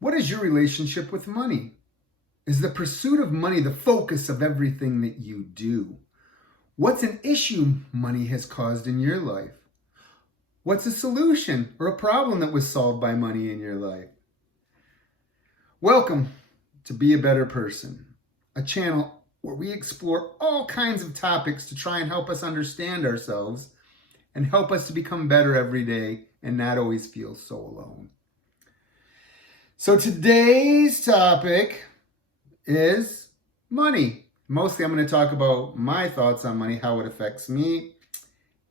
What is your relationship with money? Is the pursuit of money the focus of everything that you do? What's an issue money has caused in your life? What's a solution or a problem that was solved by money in your life? Welcome to Be a Better Person, a channel where we explore all kinds of topics to try and help us understand ourselves and help us to become better every day and not always feel so alone. So today's topic is money. Mostly I'm going to talk about my thoughts on money, how it affects me.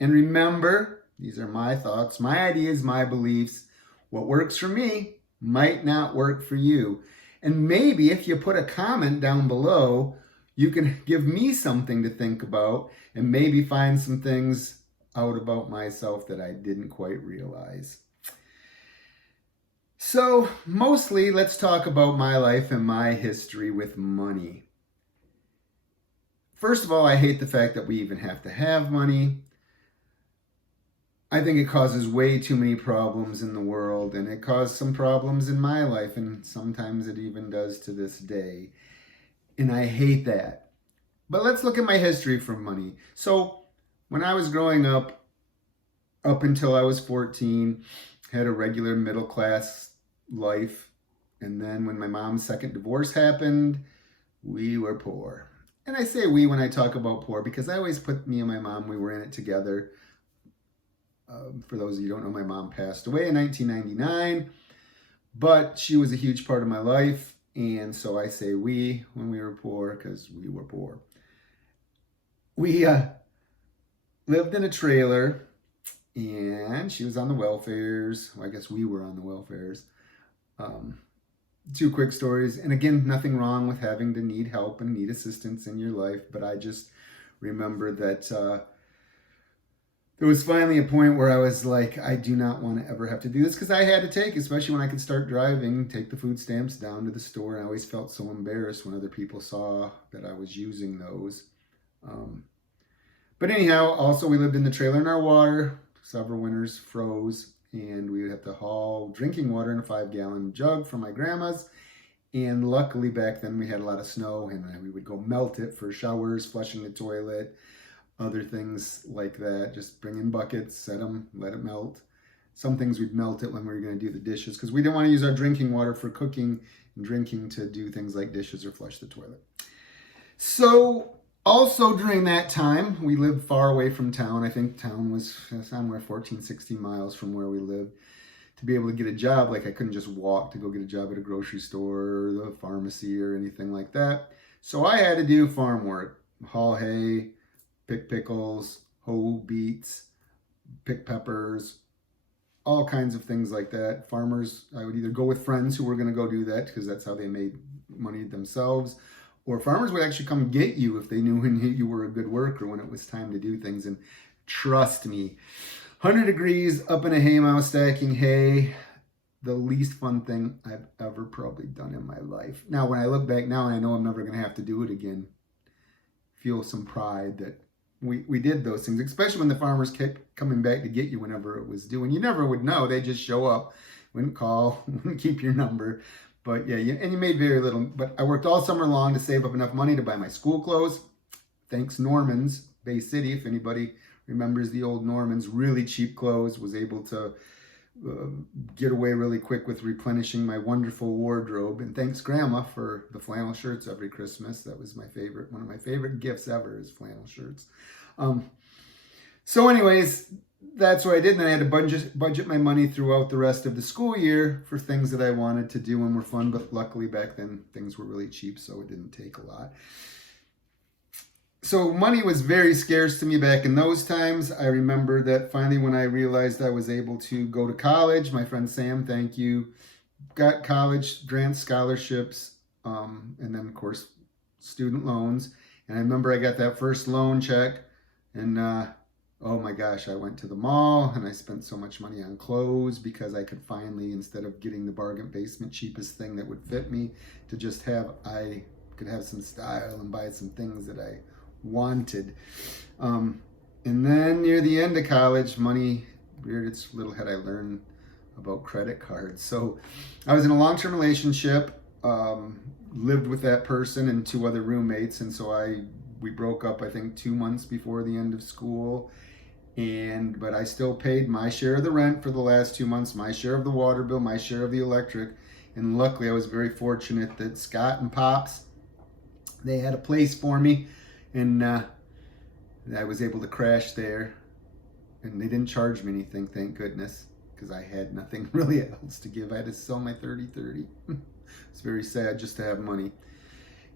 And remember, these are my thoughts, my ideas, my beliefs. What works for me might not work for you. And maybe if you put a comment down below, you can give me something to think about and maybe find some things out about myself that I didn't quite realize. So mostly let's talk about my life and my history with money. First of all, I hate the fact that we even have to have money. I think it causes way too many problems in the world, and it caused some problems in my life, and sometimes it even does to this day. And I hate that. But let's look at my history for money. So when I was growing up until I was 14, had a regular middle class life. And then when my mom's second divorce happened, we were poor. And I say we when I talk about poor because I always put me and my mom, we were in it together. For those of you who don't know, my mom passed away in 1999, but she was a huge part of my life. And so I say we when we were poor because we were poor. We lived in a trailer and she was on the welfares. Well, I guess we were on the welfares. Two quick stories. And again, nothing wrong with having to need help and need assistance in your life. But I just remember that there was finally a point where I was like, I do not want to ever have to do this because I had to take, especially when I could start driving, take the food stamps down to the store. And I always felt so embarrassed when other people saw that I was using those. But anyhow, also we lived in the trailer and our water, several winters froze. And we would have to haul drinking water in a 5-gallon jug from my grandma's. And luckily back then we had a lot of snow and we would go melt it for showers, flushing the toilet, other things like that. Just bring in buckets, set them, let it melt. Some things we'd melt it when we were going to do the dishes because we didn't want to use our drinking water for cooking and drinking to do things like dishes or flush the toilet. So also during that time, we lived far away from town. I think town was somewhere 14, 16 miles from where we lived. To be able to get a job, like I couldn't just walk to go get a job at a grocery store or the pharmacy or anything like that. So I had to do farm work, haul hay, pick pickles, hoe beets, pick peppers, all kinds of things like that. Farmers, I would either go with friends who were going to go do that because that's how they made money themselves. Or farmers would actually come get you if they knew you were a good worker when it was time to do things. And trust me, 100 degrees up in a haymow stacking hay, the least fun thing I've ever probably done in my life. Now, when I look back now and I know I'm never going to have to do it again, feel some pride that we did those things, especially when the farmers kept coming back to get you whenever it was due. And you never would know. They just show up, wouldn't call, wouldn't keep your number. But yeah, and you made very little. But I worked all summer long to save up enough money to buy my school clothes. Thanks Norman's, Bay City, if anybody remembers the old Norman's, really cheap clothes, was able to get away really quick with replenishing my wonderful wardrobe. And thanks Grandma for the flannel shirts every Christmas. That was my favorite. One of my favorite gifts ever is flannel shirts. So anyways, that's what I did. And then I had to budget my money throughout the rest of the school year for things that I wanted to do and were fun. But luckily back then things were really cheap, so it didn't take a lot. So money was very scarce to me back in those times. I remember that finally when I realized I was able to go to college, my friend Sam, thank you, got college grants, scholarships, and then of course student loans. And I remember I got that first loan check and oh my gosh, I went to the mall and I spent so much money on clothes because I could finally, instead of getting the bargain basement cheapest thing that would fit me, to just have, I could have some style and buy some things that I wanted. And then near the end of college, money reared its little head. I learned about credit cards. So I was in a long-term relationship, lived with that person and 2 other roommates, and so we broke up, I think, 2 months before the end of school. But I still paid my share of the rent for the last 2 months, my share of the water bill, my share of the electric. And luckily I was very fortunate that Scott and Pops, they had a place for me, and I was able to crash there. And they didn't charge me anything, thank goodness, because I had nothing really else to give. I had to sell my 30/30. It's very sad just to have money.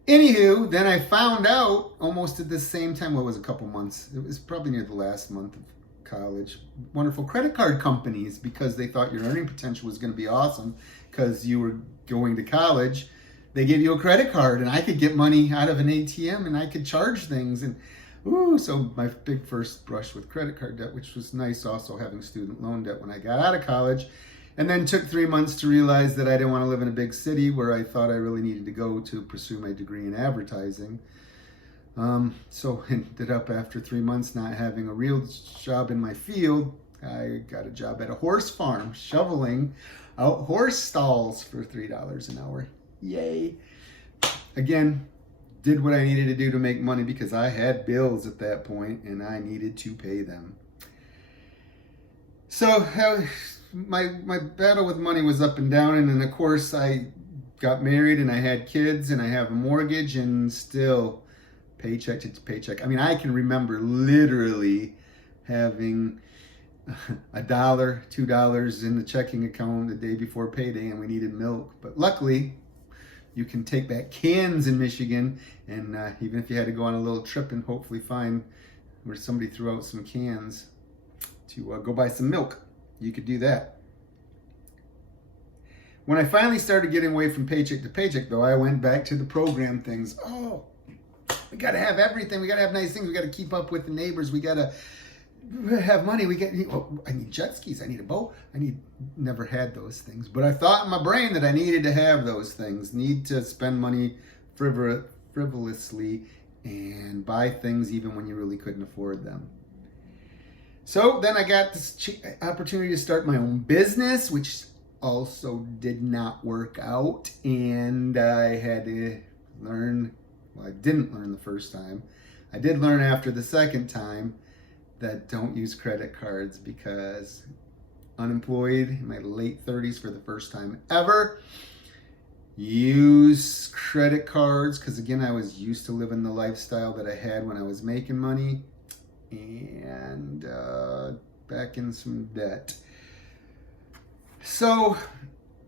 Anywho, then I found out almost at the same time, what was a couple months, it was probably near the last month of college, wonderful credit card companies, because they thought your earning potential was going to be awesome because you were going to college. They gave you a credit card, and I could get money out of an ATM, and I could charge things. And so my big first brush with credit card debt, which was nice, also having student loan debt when I got out of college. And then took 3 months to realize that I didn't want to live in a big city where I thought I really needed to go to pursue my degree in advertising. So ended up after 3 months not having a real job in my field. I got a job at a horse farm, shoveling out horse stalls for $3 an hour. Yay. Again, did what I needed to do to make money because I had bills at that point and I needed to pay them. So my battle with money was up and down, and then of course I got married and I had kids and I have a mortgage, and still paycheck to paycheck. I mean, I can remember literally having $1, $2 in the checking account the day before payday, and we needed milk. But luckily, you can take back cans in Michigan, and even if you had to go on a little trip and hopefully find where somebody threw out some cans to go buy some milk, you could do that. When I finally started getting away from paycheck to paycheck, though, I went back to the program things. Oh, we got to have everything. We got to have nice things. We got to keep up with the neighbors. We got to have money. I need jet skis. I need a boat. Never had those things. But I thought in my brain that I needed to have those things. Need to spend money frivolously and buy things even when you really couldn't afford them. So then I got this opportunity to start my own business, which also did not work out. And I had to learn, well, I didn't learn the first time. I did learn after the second time that don't use credit cards, because unemployed in my late 30s for the first time ever. Use credit cards because, again, I was used to living the lifestyle that I had when I was making money, and back in some debt. So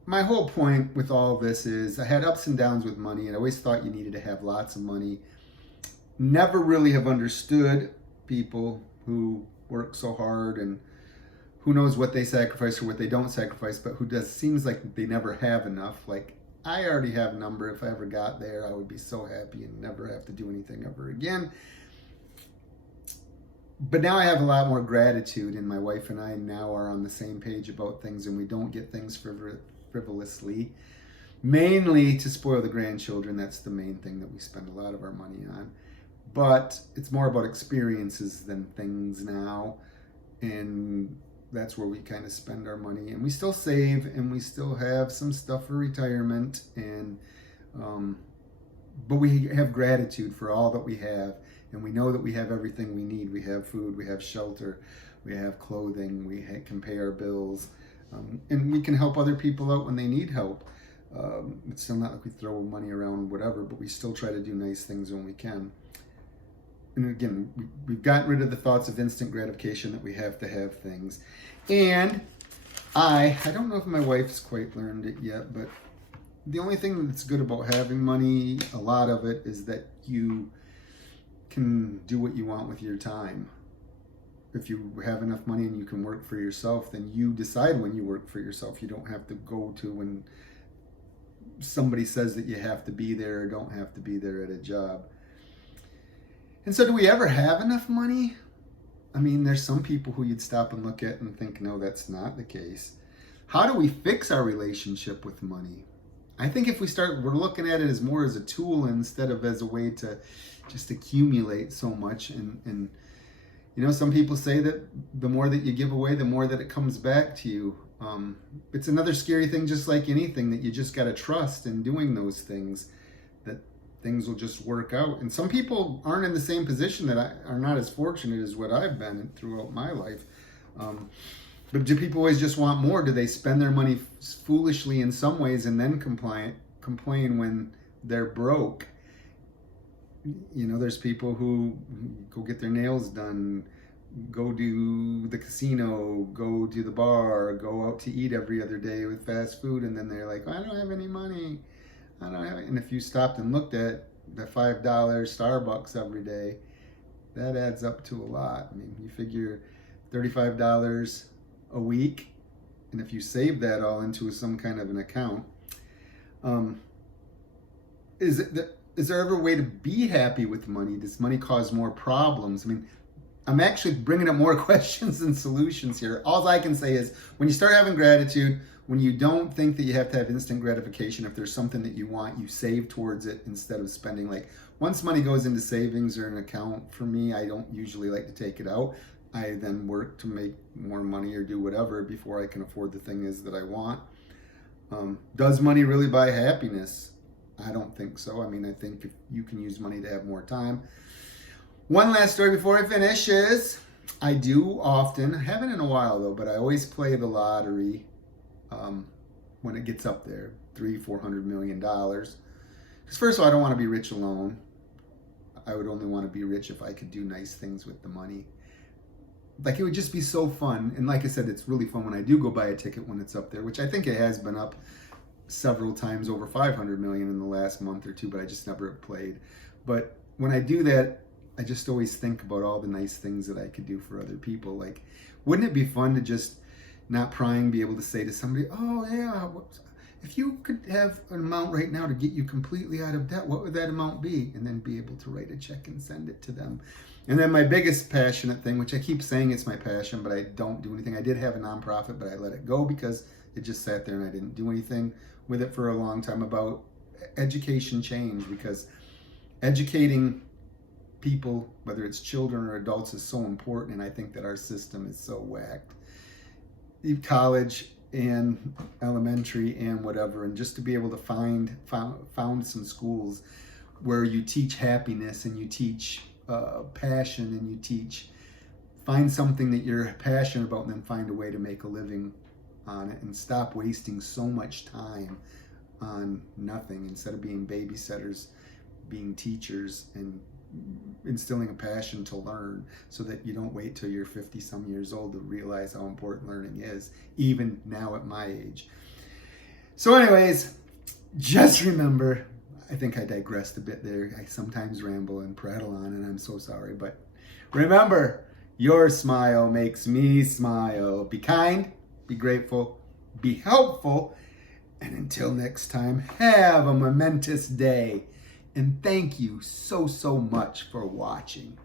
my whole point with all this is I had ups and downs with money, and I always thought you needed to have lots of money. Never really have understood people who work so hard and who knows what they sacrifice or what they don't sacrifice, but who seems like they never have enough. Like, I already have a number. If I ever got there, I would be so happy and never have to do anything ever again. But now I have a lot more gratitude, and my wife and I now are on the same page about things, and we don't get things frivolously, mainly to spoil the grandchildren. That's the main thing that we spend a lot of our money on. But it's more about experiences than things now, and that's where we kind of spend our money. And we still save, and we still have some stuff for retirement, and but we have gratitude for all that we have, and we know that we have everything we need. We have food, we have shelter, we have clothing, we can pay our bills, and we can help other people out when they need help. It's still not like we throw money around whatever, but we still try to do nice things when we can. And again, we've gotten rid of the thoughts of instant gratification that we have to have things. And I don't know if my wife's quite learned it yet, but the only thing that's good about having money, a lot of it, is that you can do what you want with your time. If you have enough money and you can work for yourself, then you decide when you work for yourself. You don't have to go to when somebody says that you have to be there or don't have to be there at a job. And so do we ever have enough money? I mean, there's some people who you'd stop and look at and think, no, that's not the case. How do we fix our relationship with money? I think if we're looking at it as more as a tool instead of as a way to just accumulate so much. And you know, some people say that the more that you give away, the more that it comes back to you. It's another scary thing, just like anything, that you just got to trust in doing those things, that things will just work out. And some people aren't in the same position, that are not as fortunate as what I've been throughout my life. But do people always just want more? Do they spend their money foolishly in some ways and then complain when they're broke? You know, there's people who go get their nails done, go to the casino, go to the bar, go out to eat every other day with fast food, and then they're like, I don't have any money. I don't have. And if you stopped and looked at the $5 Starbucks every day, that adds up to a lot. I mean, you figure $35 a week, and if you save that all into some kind of an account, is there ever a way to be happy with money? Does money cause more problems? I mean, I'm actually bringing up more questions than solutions here. All I can say is, when you start having gratitude, when you don't think that you have to have instant gratification, if there's something that you want, you save towards it instead of spending. Like, once money goes into savings or an account, for me, I don't usually like to take it out. I then work to make more money or do whatever before I can afford the thing is that I want. Does money really buy happiness? I don't think so. I mean, I think if you can use money to have more time. One last story before I finish is, I do often, haven't in a while though, but I always play the lottery when it gets up there, $300-400 million. Because first of all, I don't want to be rich alone. I would only want to be rich if I could do nice things with the money. Like, it would just be so fun. And like I said, it's really fun when I do go buy a ticket when it's up there, which I think it has been up several times over 500 million in the last month or two, but I just never played. But when I do that, I just always think about all the nice things that I could do for other people. Like, wouldn't it be fun to just, not prying, be able to say to somebody, oh yeah, if you could have an amount right now to get you completely out of debt, what would that amount be? And then be able to write a check and send it to them. And then my biggest passionate thing, which I keep saying it's my passion, but I don't do anything. I did have a nonprofit, but I let it go because it just sat there and I didn't do anything with it for a long time, about education change, because educating people, whether it's children or adults, is so important. And I think that our system is so whacked. College and elementary and whatever, and just to be able to found some schools where you teach happiness and you teach passion and you find something that you're passionate about, and then find a way to make a living on it, and stop wasting so much time on nothing. Instead of being babysitters, being teachers, and instilling a passion to learn, so that you don't wait till you're 50 some years old to realize how important learning is, even now at my age. So anyways, just remember, I think I digressed a bit there. I sometimes ramble and prattle on, and I'm so sorry, but remember, your smile makes me smile. Be kind, be grateful, be helpful, and until next time, have a momentous day. And thank you so much for watching.